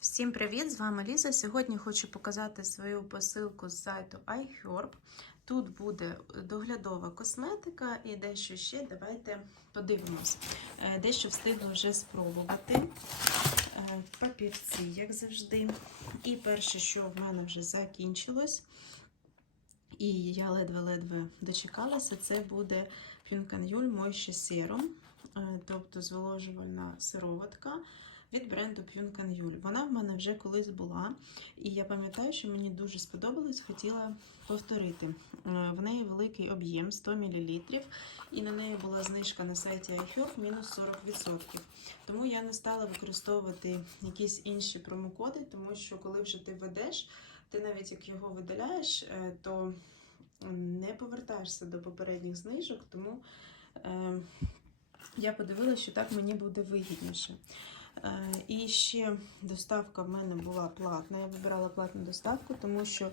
Всім привіт! З вами Ліза. Сьогодні хочу показати свою посилку з сайту iHerb. Тут буде доглядова косметика і дещо ще. Давайте подивимось. Е, Дещо встигла вже спробувати. Е, Папірці, як завжди. І перше, що в мене вже закінчилось, і я ледве-ледве дочекалася, це буде Пюнканюль Moisture Serum, е, тобто зволожувальна сироватка від бренду Пюнканюль. Вона в мене вже колись була, і я пам'ятаю, що мені дуже сподобалось, хотіла повторити. Е, В неї великий об'єм 100 мл, і на неї була знижка на сайті iHerb мінус 40%. Тому я не стала використовувати якісь інші промокоди, тому що коли вже ти ведеш, ти навіть як його видаляєш, е, то не повертаєшся до попередніх знижок, тому е, я подивилася, що так мені буде вигідніше. Е, І ще доставка в мене була платна. Я вибирала платну доставку, тому що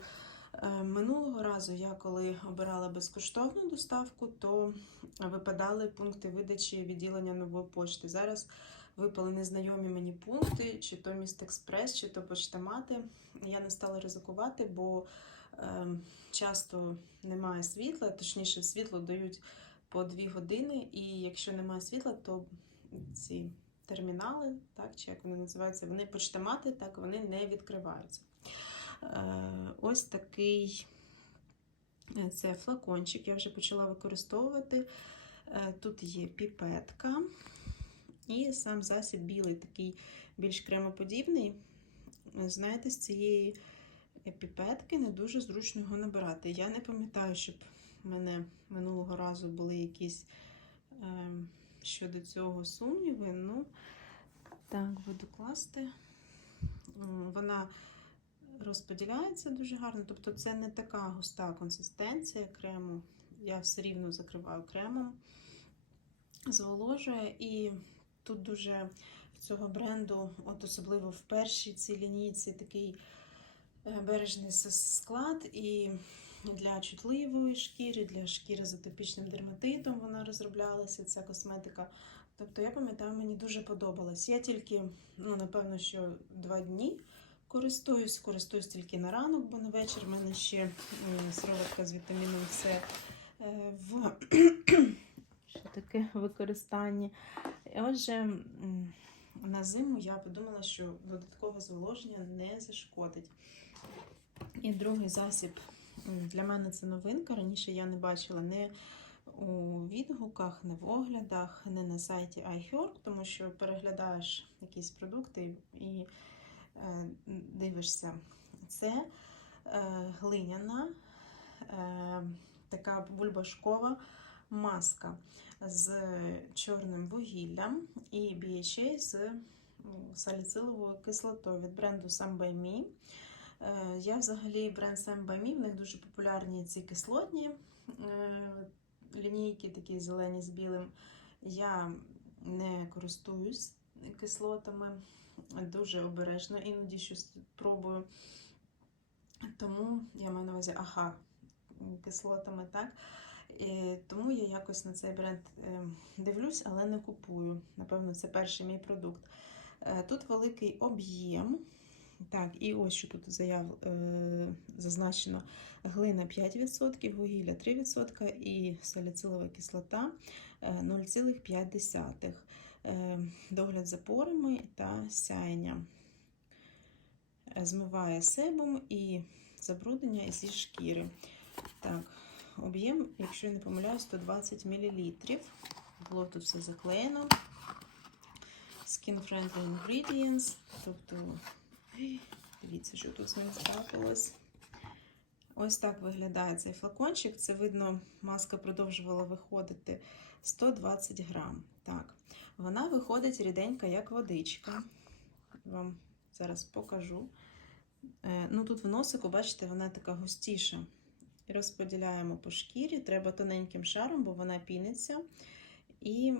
е, минулого разу я коли обирала безкоштовну доставку, то випадали пункти видачі відділення нової почти. Зараз випали незнайомі мені пункти, чи то міст експрес, чи то почтомати. Я не стала ризикувати, бо е, часто немає світла, точніше, світло дають по 2 години, і якщо немає світла, то ці термінали, так, чи як вони називаються, вони почтомати, так вони не відкриваються. Е, ось такий е, це флакончик, я вже почала використовувати. Е, Тут є піпетка, і сам засіб білий, такий більш кремоподібний. Знаєте, з цієї піпетки не дуже зручно його набирати. Я не пам'ятаю, щоб в мене минулого разу були якісь е, щодо цього сумніви. Ну, так, буду класти. Вона розподіляється дуже гарно, тобто це не така густа консистенція крему. Я все рівно закриваю кремом, зволожує. І тут дуже в цього бренду, от особливо в першій цій лінійці, такий бережний склад. І для чутливої шкіри, для шкіри з атопічним дерматитом вона розроблялася, ця косметика. Тобто, я пам'ятаю, мені дуже подобалось. Я тільки, ну, напевно, що два дні користуюсь, користуюсь тільки на ранок, бо на вечір в мене ще сироватка з вітаміном С в що таке використання. Отже, на зиму я подумала, що додаткове зволоження не зашкодить. І другий засіб для мене це новинка. Раніше я не бачила не у відгуках, не в оглядах, не на сайті iHerb, тому що переглядаєш якісь продукти і е, дивишся. Це е, глиняна, е, така бульбашкова маска з чорним вугіллям і BHA з саліциловою кислотою від бренду Sam Me. Я взагалі бренд by в них дуже популярні ці кислотні лінійки, такі зелені з білим. Я не користуюсь кислотами, дуже обережно, іноді щось пробую. Тому я маю на увазі ага, кислотами, так? І Тому я якось на цей бренд дивлюсь, але не купую. Напевно, це перший мій продукт. Тут великий об'єм. Так, і ось що тут заяв е, зазначено: глина 5%, вугілля 3% і саліцилова кислота 0,5. Е, догляд за порами та сяєння. Змиває себум і забруднення зі шкіри. Так, об'єм, якщо я не помиляюсь, 120 мл. Було тут все заклеєно. Skin Friendly Ingredients, тобто Дивіться, що тут з ним трапилось. Ось так виглядає цей флакончик. Це видно, маска продовжувала виходити 120 грам. Так, вона виходить ріденька, як водичка. Вам зараз покажу. Ну, Тут в носику, бачите, вона така густіша. Розподіляємо по шкірі, треба тоненьким шаром, бо вона піниться, і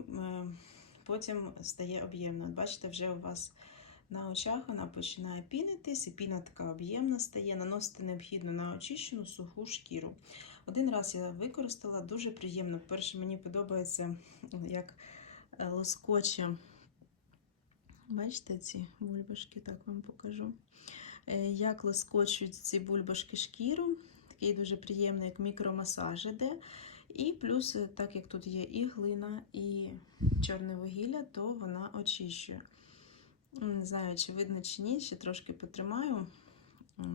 потім стає об'ємно. Бачите, вже у вас. На очах вона починає пінитись, і піна така об'ємна стає, наносити необхідно на очищену суху шкіру. Один раз я використала, дуже приємно. Перше, мені подобається, як лоскоче Бачите ці бульбашки, так вам покажу. Е, Як лоскочують ці бульбашки шкіру. Такий дуже приємний, як мікромасаж іде. І плюс, е, так як тут є і глина, і чорне вугілля, то вона очищує. М, Не знаю, чи видно чи ні, ще трошки потримаю,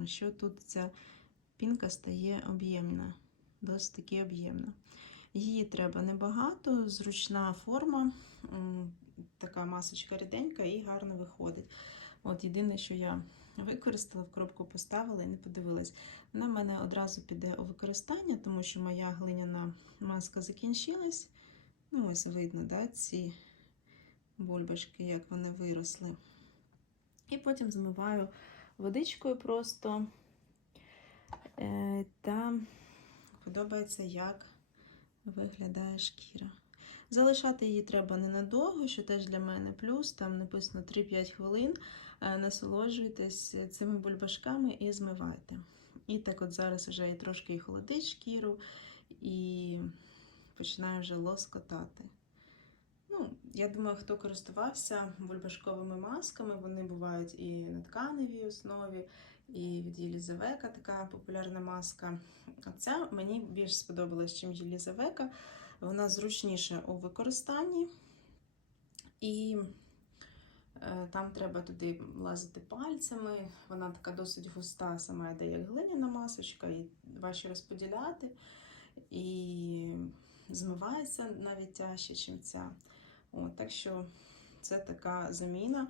що тут ця пінка стає об'ємна, досить таки об'ємна. Її треба небагато, зручна форма, така масочка ріденька і гарно виходить. От єдине, що я використала, в коробку поставила і не подивилась. Вона в мене одразу піде у використання, тому що моя глиняна маска закінчилась. Ну, ось видно, да, ці бульбашки, як вони виросли. І потім змиваю водичкою просто. Е, та подобається, як виглядає шкіра. Залишати її треба ненадовго, що теж для мене плюс. Там написано 3-5 хвилин. Е, Насолоджуйтесь цими бульбашками і змивайте. І так от зараз вже і трошки і холодить шкіру, і починаю вже лоскотати. Ну, я думаю, хто користувався бульбашковими масками, вони бувають і на тканевій основі, і від Єлізавека така популярна маска. А ця мені більш сподобалась, ніж Єлізавека. Вона зручніша у використанні, і е, там треба туди лазити пальцями. Вона така досить густа, сама йде як глиняна масочка, і важче розподіляти. І змивається навіть тяжче, ніж ця. От, так що це така заміна.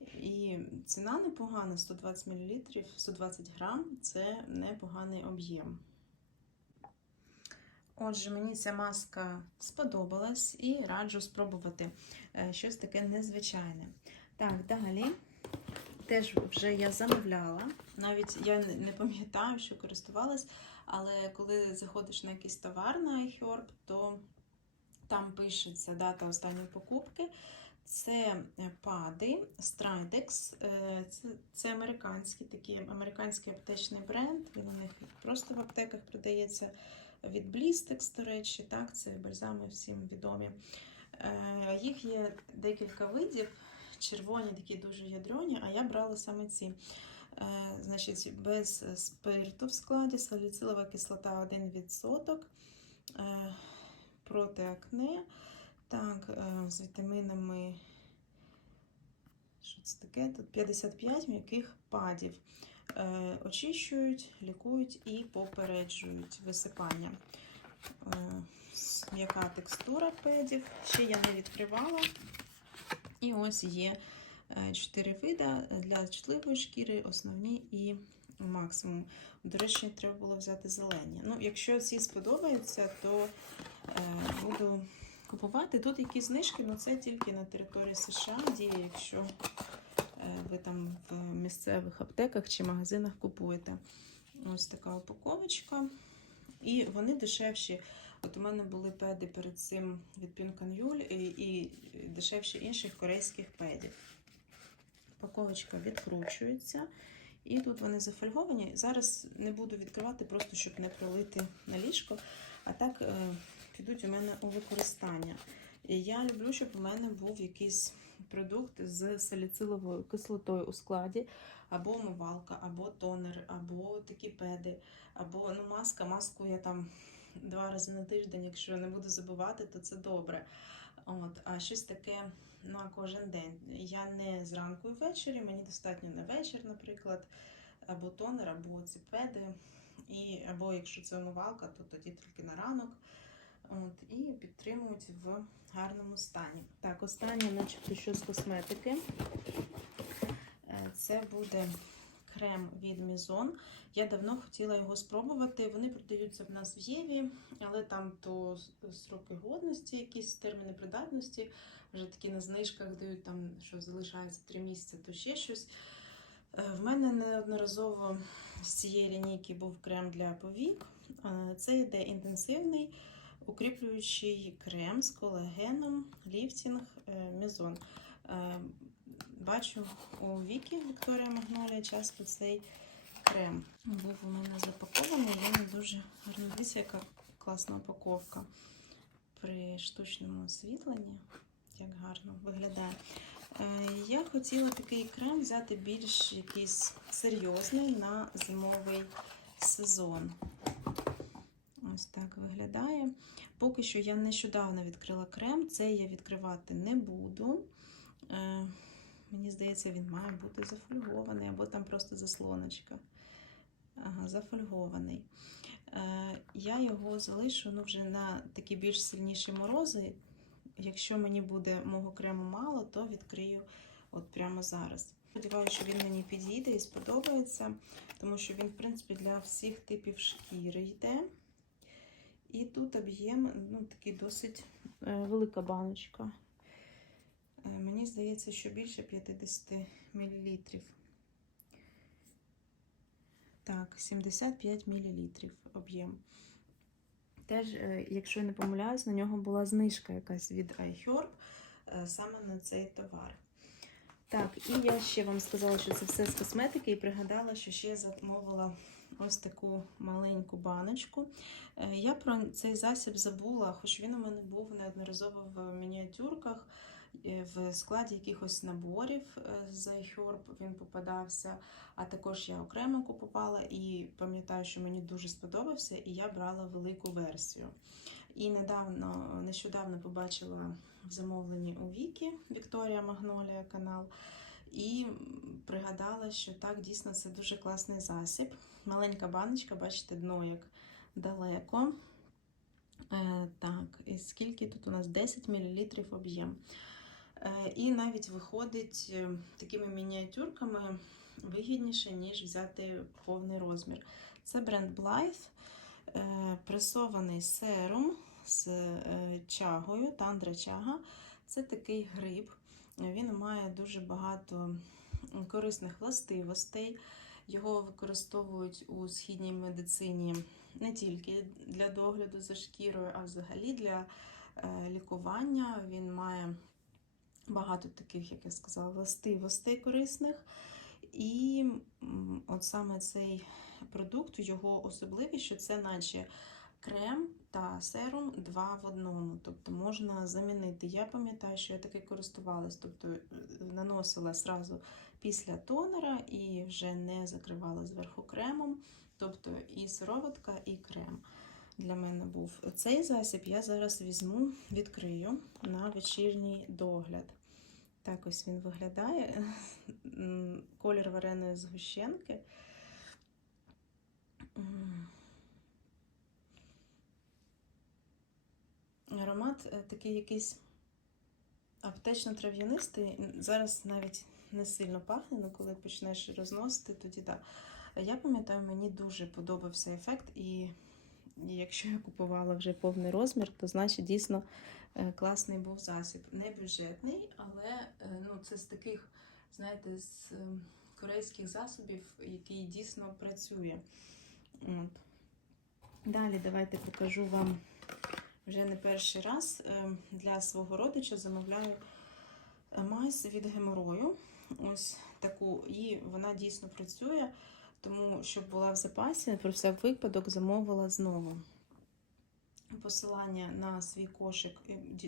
І ціна непогана, 120 мл, 120 грам це непоганий об'єм. Отже, мені ця маска сподобалась і раджу спробувати е, щось таке незвичайне. Так, далі. Теж вже я замовляла. Навіть я не- пам'ятаю, що користувалась, але коли заходиш на якийсь товар на iHerb, то там пишеться дата останньої покупки. Це е, пади Stridex. Е, Це, це американський такий американський аптечний бренд. Він у них просто в аптеках продається від Blistex, до речі, так, це бальзами всім відомі. Е, Їх є декілька видів. Червоні такі дуже ядроні, а я брала саме ці. Значить, без спирту в складі, саліцилова кислота 1%, е, проти акне, так, е, з вітамінами. Що це таке? Тут 55 м'яких падів. Е, Очищують, лікують і попереджують висипання. Е, М'яка текстура педів. Ще я не відкривала. І ось є е, чотири вида для чутливої шкіри, основні і максимум. До речі, треба було взяти зелені. Ну, якщо ці сподобаються, то буду купувати. Тут якісь знижки, але це тільки на території США діє, якщо е, ви там в місцевих аптеках чи магазинах купуєте. Ось така упаковочка. І вони дешевші. От у мене були педи перед цим від і, і дешевші інших корейських педів. Упаковочка відкручується. І тут вони зафольговані. Зараз не буду відкривати, просто щоб не пролити на ліжко. А так е, підуть у мене у використання. Я люблю, щоб у мене був якийсь продукт з саліциловою кислотою у складі, або умивалка, або тонер, або такі педи, або ну, маска. Маску я там два рази на тиждень, якщо не буду забувати, то це добре. От, а щось таке на кожен день. Я не зранку і ввечері, мені достатньо на вечір, наприклад, або тонер, або ці педи. І, або якщо це умивалка, то тоді тільки на ранок. От, і підтримують в гарному стані. Так, останнє, начебто, що з косметики. Е, Це буде крем від Мізон. Я давно хотіла його спробувати. Вони продаються в нас в Єві, але там то сроки годності, якісь терміни придатності. Вже такі на знижках дають, там, що залишається 3 місяці, то ще щось. Е, В мене неодноразово з цієї лінійки був крем для повік. Е, Це йде інтенсивний укріплюючий крем з колагеном, ліфтінг е, Мізон. Е, Бачу у Вікі Вікторія Магнолія часто цей крем був у мене запакований. Не дуже гарно яка класна упаковка при штучному освітленні. Як гарно виглядає. Е, Я хотіла такий крем взяти більш якийсь серйозний на зимовий сезон. Ось так виглядає. Поки що я нещодавно відкрила крем, це я відкривати не буду. Е, Мені здається, він має бути зафольгований, або там просто заслоночка. Ага, зафольгований. Е, Я його залишу ну, вже на такі більш сильніші морози. Якщо мені буде мого крему мало, то відкрию от прямо зараз. Сподіваюся, що він мені підійде і сподобається, тому що він, в принципі, для всіх типів шкіри йде. І тут об'єм ну, такий досить е, велика баночка. Е, Мені здається, що більше 50 мл. Так, 75 мл об'єм. Теж, е, якщо я не помиляюсь, на нього була знижка якась від iHerb саме на цей товар. Так, і я ще вам сказала, що це все з косметики, і пригадала, що ще замовила ось таку маленьку баночку. Е, Я про цей засіб забула, хоч він у мене був неодноразово в мініатюрках, е, в складі якихось наборів е, з iHerb він попадався, а також я окремо купувала і пам'ятаю, що мені дуже сподобався, і я брала велику версію. І недавно, нещодавно побачила в замовленні у Вікі Вікторія Магнолія канал. І пригадала, що так, дійсно, це дуже класний засіб. Маленька баночка, бачите, дно як далеко. Е, так, і скільки тут у нас 10 мл об'єм. Е, і навіть виходить е, такими мініатюрками вигідніше, ніж взяти повний розмір. Це бренд Blythe, е, пресований серум з е, чагою, тандра чага. Це такий гриб. Він має дуже багато корисних властивостей. Його використовують у східній медицині не тільки для догляду за шкірою, а взагалі для е, лікування. Він має багато таких, як я сказала, властивостей корисних. І от саме цей продукт, його особливість, що це наче крем та серум два в одному. Тобто можна замінити. Я пам'ятаю, що я таки користувалась, тобто е, наносила зразу після тонера і вже не закривала зверху кремом. Тобто і сироватка, і крем для мене був. Цей засіб я зараз візьму, відкрию на вечірній догляд. Так ось він виглядає. Колір вареної згущенки. Аромат е, такий якийсь аптечно-трав'янистий. Зараз навіть не сильно пахне, але коли почнеш розносити, тоді так. Я пам'ятаю, мені дуже подобався ефект, і якщо я купувала вже повний розмір, то значить дійсно е, класний був засіб. Не бюджетний, але е, ну, це з таких, знаєте, з е, корейських засобів, який дійсно працює. От. Далі давайте покажу вам вже не перший раз е, для свого родича замовляю мазь від геморою. Ось таку, і вона дійсно працює, тому щоб була в запасі, про всяк випадок замовила знову. Посилання на свій кошик,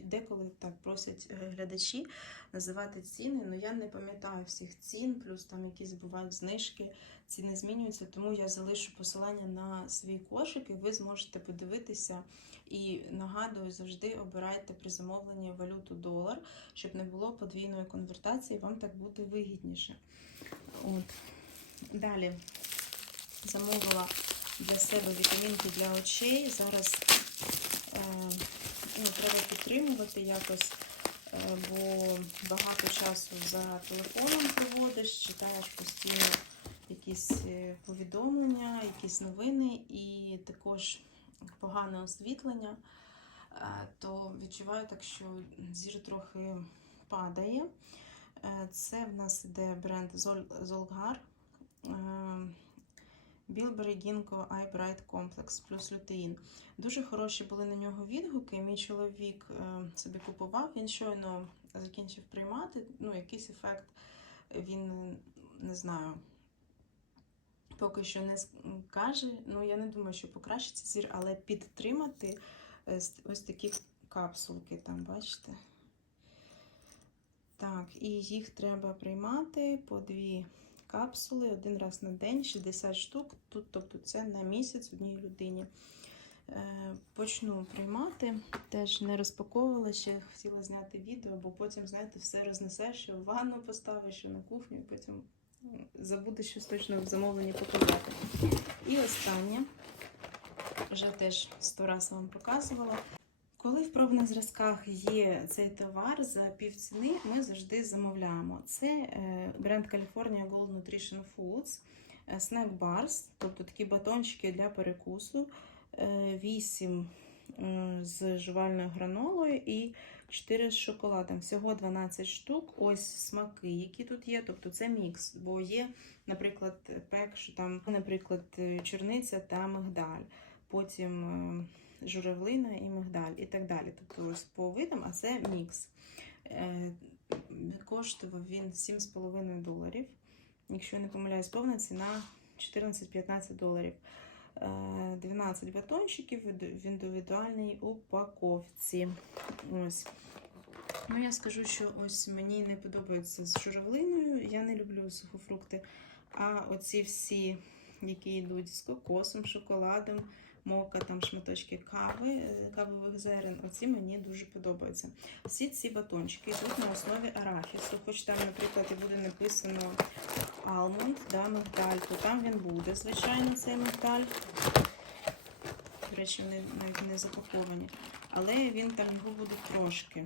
деколи так просять е, глядачі називати ціни. Ну я не пам'ятаю всіх цін, плюс там якісь бувають знижки, ціни змінюються, тому я залишу посилання на свій кошик, і ви зможете подивитися. І нагадую, завжди обирайте при замовленні валюту долар, щоб не було подвійної конвертації, вам так буде вигідніше. От. Далі замовила для себе вітамінки для очей. Зараз е, ну, треба підтримувати якось, е, бо багато часу за телефоном проводиш, читаєш постійно якісь е, повідомлення, якісь новини і також погане освітлення, е, то відчуваю так, що зір трохи падає. Е, Це в нас іде бренд Зол- Білбері Гінко Eye Bright Complex плюс лютеїн. Дуже хороші були на нього відгуки. Мій чоловік е, собі купував, він щойно закінчив приймати. Ну, якийсь ефект він не знаю. Поки що не каже. Ну, я не думаю, що покращиться зір, але підтримати е, ось такі капсулки там, бачите? Так, і їх треба приймати по дві капсули один раз на день, 60 штук. Тут, тобто це на місяць одній людині. Е, Почну приймати. Теж не розпаковувала ще, хотіла зняти відео, бо потім, знаєте, все рознесеш, що в ванну поставиш, що на кухню, і потім забудеш щось точно в замовленні показати. І останнє, вже теж сто разів вам показувала. Коли в пробних зразках є цей товар за півціни, ми завжди замовляємо. Це е, бренд California Gold Nutrition Foods, е, Snack Bars, тобто такі батончики для перекусу, 8 з жувальною гранолою і 4 з шоколадом. Всього 12 штук. Ось смаки, які тут є. Тобто це мікс, бо є, наприклад, пек, що там, наприклад, е, чорниця та мигдаль. Потім е, журавлина і мигдаль і так далі. Тобто по видам, а це мікс. Е, Коштував він 7,5 доларів. Якщо я не помиляюсь, повна ціна 14-15 доларів. Е, 12 батончиків в індивідуальній упаковці. Ось. Ну, я скажу, що ось мені не подобається з журавлиною. Я не люблю сухофрукти. А оці всі, які йдуть з кокосом, шоколадом, мока, там шматочки кави, е, кавових зерен. Оці мені дуже подобаються. Всі ці батончики йдуть на основі арахісу. Хоч там, наприклад, і буде написано алмонд, да, мигдаль, то там він буде, звичайно, цей мигдаль. До речі, вони навіть не запаковані. Але він там його буде трошки.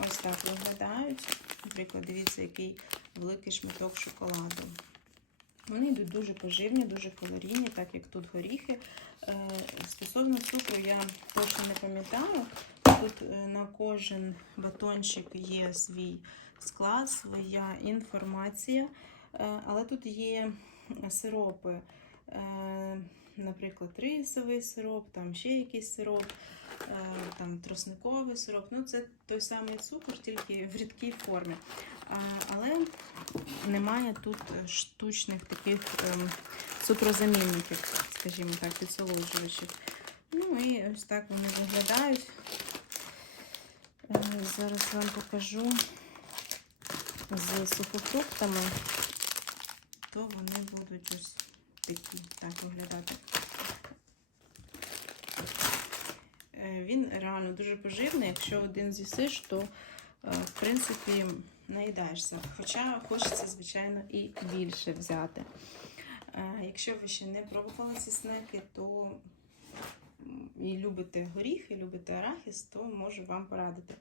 Ось так виглядають. Наприклад, дивіться, який великий шматок шоколаду. Вони йдуть дуже поживні, дуже калорійні, так як тут горіхи. Е, Стосовно цукру, я точно не пам'ятаю. Тут е, на кожен батончик є свій склад, своя інформація. Е, Але тут є сиропи, наприклад, рисовий сироп, там ще якийсь сироп, е, там тросниковий сироп. Ну, це той самий цукор, тільки в рідкій формі. Але немає тут штучних таких ем, цукрозамінників, скажімо так, підсолоджувачів. Ну і ось так вони виглядають. Е, Зараз вам покажу з сухофруктами, то вони будуть ось такі так виглядати. Е, Він реально дуже поживний. Якщо один з'їсиш, то е, в принципі наїдаєшся. Хоча хочеться, звичайно, і більше взяти. Е, Якщо ви ще не пробували ці снеки, то і любите горіхи, любите арахіс, то можу вам порадити.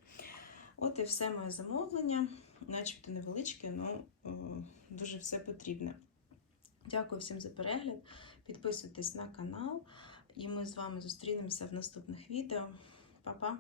От і все моє замовлення, начебто невеличке, але дуже все потрібне. Дякую всім за перегляд. Підписуйтесь на канал, і ми з вами зустрінемося в наступних відео. Па-па!